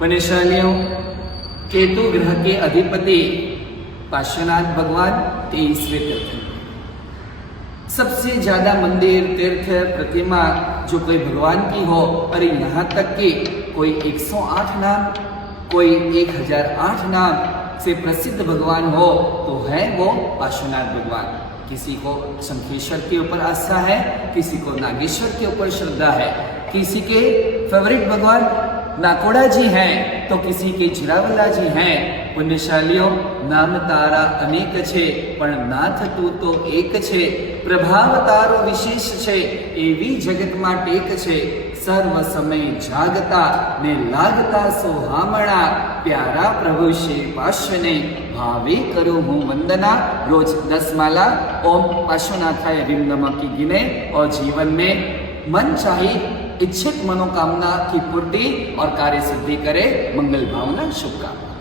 पुण्यशालियों, केतु ग्रह के अधिपति पार्श्वनाथ भगवान 23वें तीर्थ। सबसे ज्यादा मंदिर, तीर्थ, प्रतिमा जो कोई भगवान की हो, और यहाँ तक कि कोई 108 नाम, कोई 1008 नाम से प्रसिद्ध भगवान हो तो है वो पार्श्वनाथ भगवान। किसी को शंखेश्वर के ऊपर आस्था है, किसी को नागेश्वर के ऊपर श्रद्धा है, किसी के फेवरेट भगवान नाकोड़ा जी हैं तो किसी के जिरावला जी हैं। पुण्यशालियों, नाम तारा अनेक छे पण नाथ तू तो एक छे। प्रभाव तारो विशेष छे एवी जगत में टेक छे। सर्व समय जागता ने लागता सोहामणा। प्यारा प्रभु श्री पार्श्वने भावे करो हूँ वंदना। रोज 10 माला ओम पार्श्वनाथाय ह्रीं नमः की गिने और जीवन में मन चाहे इच्छित मनोकामना की पूर्ति और कार्य सिद्धि करे। मंगल भावना, शुभकामना।